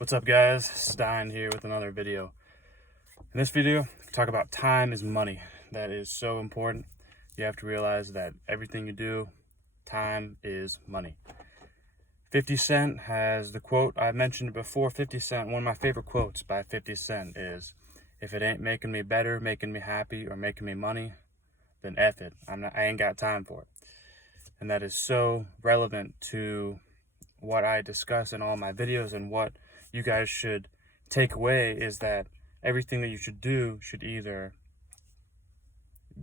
What's up, guys? Stein here with another video. In this video, I talk about time is money. That is so important. You have to realize that everything you do, time is money. 50 Cent has the quote, I mentioned it before. 50 Cent, one of my favorite quotes by 50 Cent is, if it ain't making me better, making me happy, or making me money, then F it. I ain't got time for it. And that is so relevant to what I discuss in all my videos, and what you guys should take away is that everything that you should do should either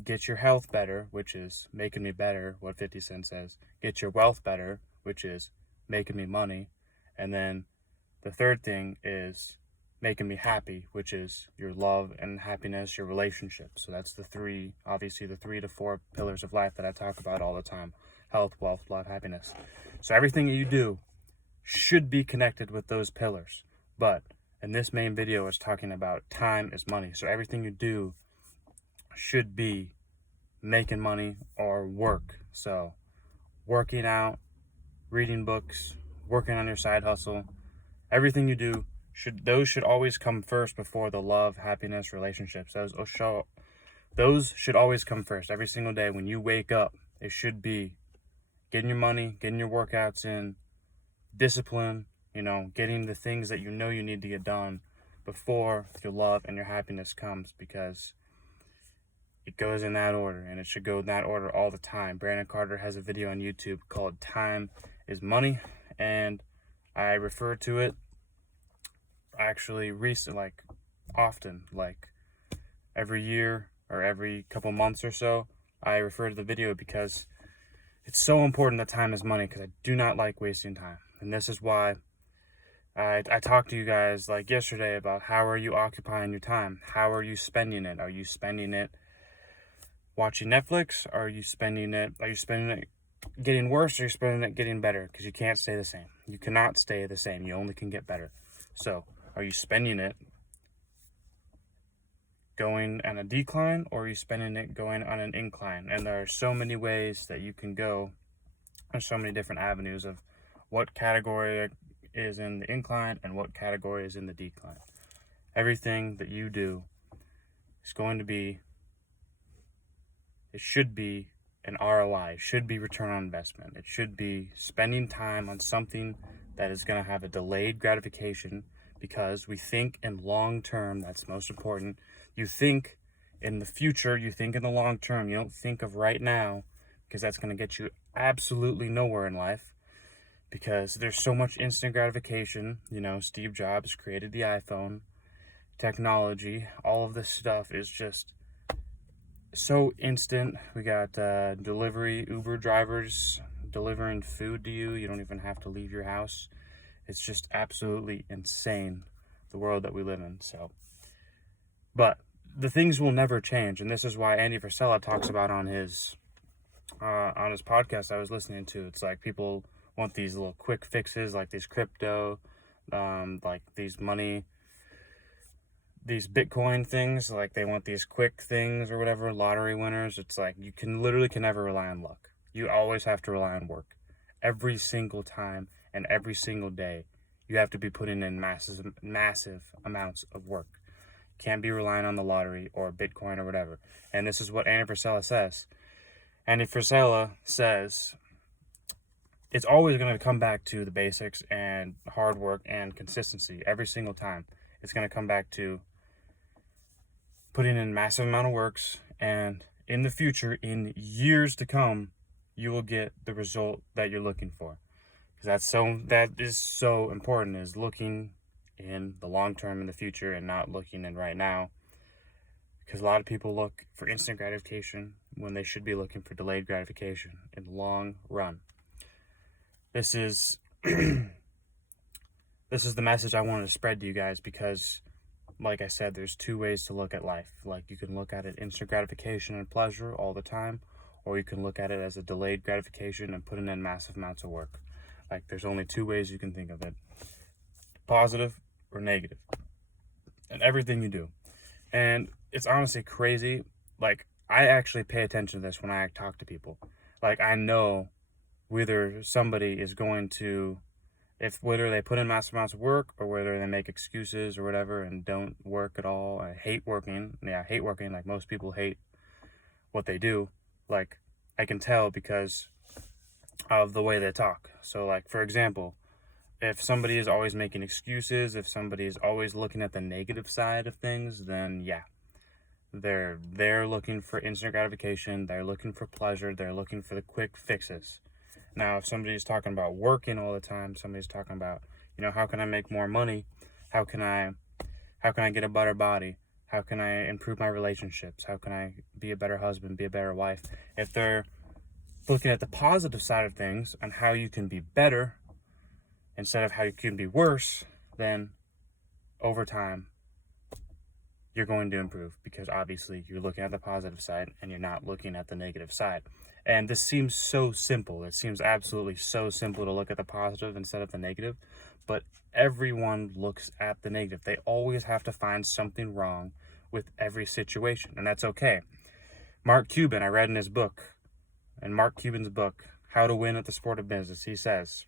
get your health better, which is making me better, what 50 Cent says, get your wealth better, which is making me money, and then the third thing is making me happy, which is your love and happiness, your relationship. So that's the three to four pillars of life that I talk about all the time: health, wealth, love, happiness. So everything that you do should be connected with those pillars. But in this main video, is talking about time is money. So everything you do should be making money or work. So working out, reading books, working on your side hustle, everything you do should always come first before the love, happiness, relationships. Those should always come first. Every single day when you wake up, it should be getting your money, getting your workouts in, discipline, getting the things that you need to get done before your love and your happiness comes, because it goes in that order, and it should go in that order all the time. Brandon Carter has a video on YouTube called Time is Money, and I refer to it actually often, like every year or every couple months or so. I refer to the video because it's so important that time is money, because I do not like wasting time. And this is why I talked to you guys like yesterday about how are you occupying your time? How are you spending it? Are you spending it watching Netflix? Are you spending it getting worse? Or are you spending it getting better? Because you can't stay the same. You cannot stay the same. You only can get better. So are you spending it going on a decline, or are you spending it going on an incline? And there are so many ways that you can go. There's so many different avenues of what category is in the incline and what category is in the decline. Everything that you do is it should be an ROI. It should be return on investment. It should be spending time on something that is going to have a delayed gratification, because we think in long term. That's most important. You think in the future, you think in the long term. You don't think of right now, because that's going to get you absolutely nowhere in life, because there's so much instant gratification. Steve Jobs created the iPhone, technology, all of this stuff is just so instant. We got delivery, Uber drivers delivering food to you. You don't even have to leave your house. It's just absolutely insane, the world that we live in. But the things will never change, and this is why Andy Frisella talks about on his podcast I was listening to. It's like people want these little quick fixes, like these crypto, like these Bitcoin things, like they want these quick things or whatever, lottery winners. It's like you can never rely on luck. You always have to rely on work. Every single time and every single day, you have to be putting in massive amounts of work. Can't be relying on the lottery or Bitcoin or whatever. And this is what Andy Frisella says. Andy Frisella says it's always going to come back to the basics and hard work and consistency. Every single time, it's going to come back to putting in massive amount of works, and in the future, in years to come, you will get the result that you're looking for. Because that is so important, is looking in the long term, in the future, and not looking in right now. Because a lot of people look for instant gratification when they should be looking for delayed gratification in the long run. This is the message I wanted to spread to you guys, because like I said, there's two ways to look at life. Like, you can look at it instant gratification and pleasure all the time, or you can look at it as a delayed gratification and putting in massive amounts of work. Like, there's only two ways you can think of it: positive or negative, and everything you do. And it's honestly crazy. Like, I actually pay attention to this when I talk to people. Like, I know whether somebody is going to if whether they put in massive amounts of work or whether they make excuses or whatever and don't work at all. I hate working. Yeah, I hate working. Like most people hate what they do. Like I can tell because of the way they talk. So like, for example, if somebody is always making excuses, if somebody is always looking at the negative side of things, then yeah, they're looking for instant gratification, they're looking for pleasure, they're looking for the quick fixes. Now, if somebody's talking about working all the time, somebody's talking about, how can I make more money? How can I get a better body? How can I improve my relationships? How can I be a better husband, be a better wife? If they're looking at the positive side of things and how you can be better instead of how you can be worse, then over time you're going to improve, because obviously you're looking at the positive side and you're not looking at the negative side. And this seems so simple. It seems absolutely so simple to look at the positive instead of the negative, but everyone looks at the negative. They always have to find something wrong with every situation, and that's okay. Mark Cuban, I read in his book, in Mark Cuban's book, How to Win at the Sport of Business, he says,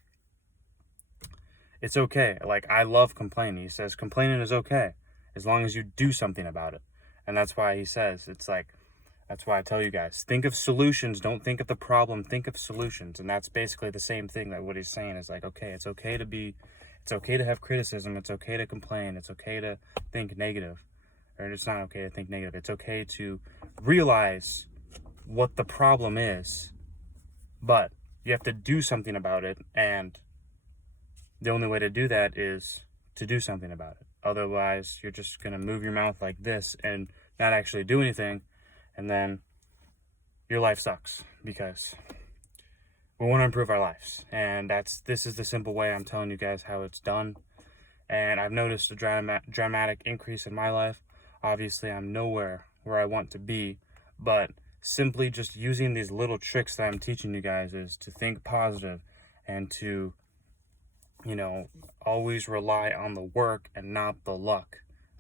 it's okay. Like, I love complaining. He says, complaining is okay as long as you do something about it. And that's why he says, that's why I tell you guys, think of solutions. Don't think of the problem. Think of solutions. And that's basically the same thing that what he's saying is like, okay, it's okay to have criticism. It's okay to complain. It's okay to think negative. Or it's not okay to think negative. It's okay to realize what the problem is, but you have to do something about it. And the only way to do that is to do something about it. Otherwise, you're just going to move your mouth like this and not actually do anything. And then your life sucks, because we want to improve our lives. And this is the simple way I'm telling you guys how it's done. And I've noticed a dramatic increase in my life. Obviously, I'm nowhere where I want to be, but simply just using these little tricks that I'm teaching you guys is to think positive and to always rely on the work and not the luck.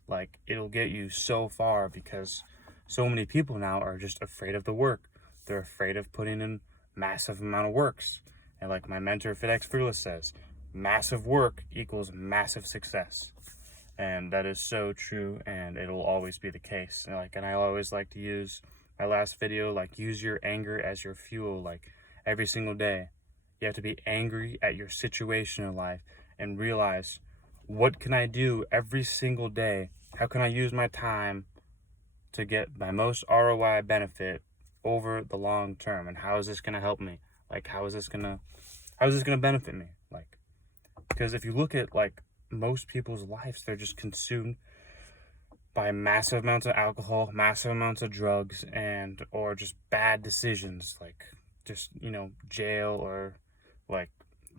Like, it'll get you so far, because so many people now are just afraid of the work. They're afraid of putting in massive amount of works. And like my mentor, FitX Fearless, says, massive work equals massive success. And that is so true, and it'll always be the case. And I always like to use my last video, like, use your anger as your fuel. Like, every single day you have to be angry at your situation in life and realize, what can I do every single day? How can I use my time to get my most ROI benefit over the long term? And how is this going to help me? Like, how is this going to benefit me? Like, because if you look at like most people's lives, they're just consumed by massive amounts of alcohol, massive amounts of drugs, or just bad decisions, like just, jail, or like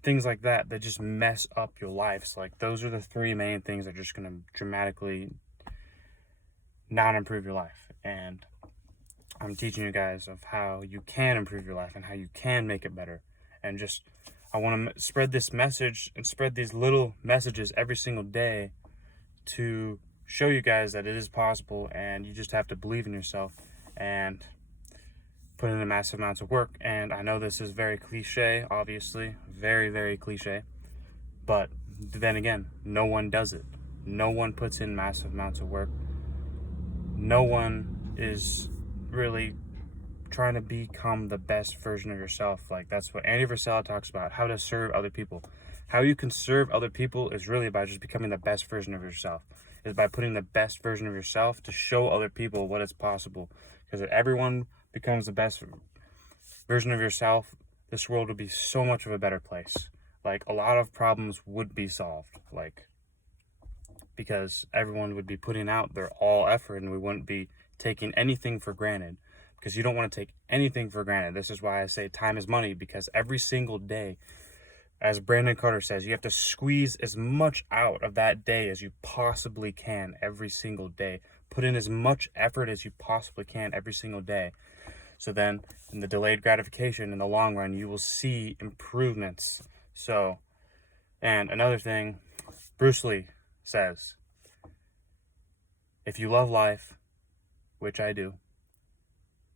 things like that just mess up your lives. Like, those are the three main things that are just going to dramatically not improve your life. And I'm teaching you guys of how you can improve your life and how you can make it better. And just, I want to spread this message and spread these little messages every single day to show you guys that it is possible, and you just have to believe in yourself and put in the massive amounts of work. And I know this is very cliche, obviously, very, very cliche, but then again, no one does it. No one puts in massive amounts of work. No one is really trying to become the best version of yourself. Like, that's what Andy Frisella talks about, how to serve other people. How you can serve other people is really about just becoming the best version of yourself. Is by putting the best version of yourself to show other people what is possible. Because if everyone becomes the best version of yourself, this world would be so much of a better place. Like, a lot of problems would be solved. Like, because everyone would be putting out their all effort, and we wouldn't be taking anything for granted. Because you don't want to take anything for granted. This is why I say time is money, because every single day, as Brandon Carter says, you have to squeeze as much out of that day as you possibly can every single day. Put in as much effort as you possibly can every single day. So then, in the delayed gratification, in the long run, you will see improvements. So, and another thing, Bruce Lee says, if you love life, which I do,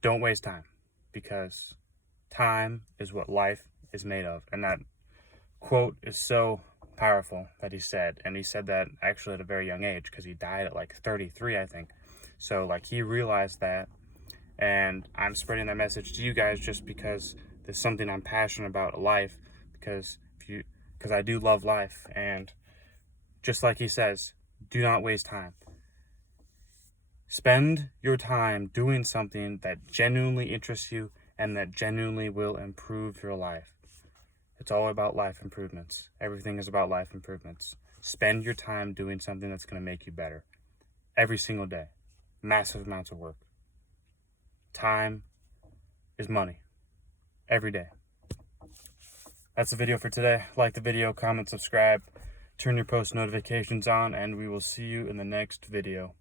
don't waste time, because time is what life is made of. And that quote is so powerful that he said. And he said that actually at a very young age, because he died at like 33, I think. So like he realized that, and I'm spreading that message to you guys just because there's something I'm passionate about life, because I do love life. And just like he says, do not waste time. Spend your time doing something that genuinely interests you and that genuinely will improve your life. It's all about life improvements. Everything is about life improvements. Spend your time doing something that's going to make you better. Every single day. Massive amounts of work. Time is money. Every day. That's the video for today. Like the video, comment, subscribe, turn your post notifications on, and we will see you in the next video.